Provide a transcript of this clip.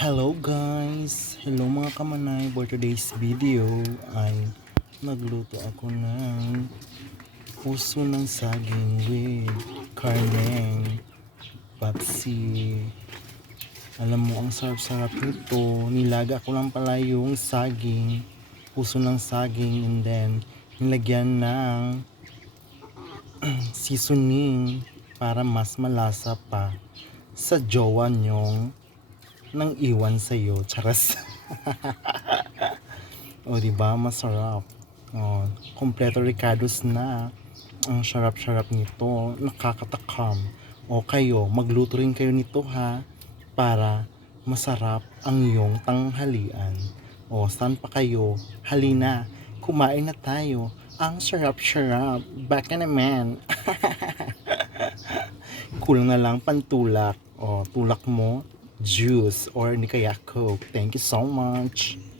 Hello guys! Hello mga kamanay! For today's video ay nagluto ako ng puso ng saging with karneng patsi. Alam mo, ang sarap-sarap nito. Nilaga ko lang pala yung saging, puso ng saging, and then nilagyan ng seasoning para mas malasa pa sa jowa nyong nang iwan sa'yo. Charas. O, diba? Masarap. O, kompleto Ricardo's na. Ang sarap-sarap nito. Nakakatakam. O, kayo, magluto rin kayo nito ha. Para masarap ang iyong tanghalian. O, saan pa kayo? Halina. Kumain na tayo. Ang sarap-sarap. Baka naman. Kulang na lang pantulak. O, tulak mo, juice, or hindi kaya coke. Thank you so much.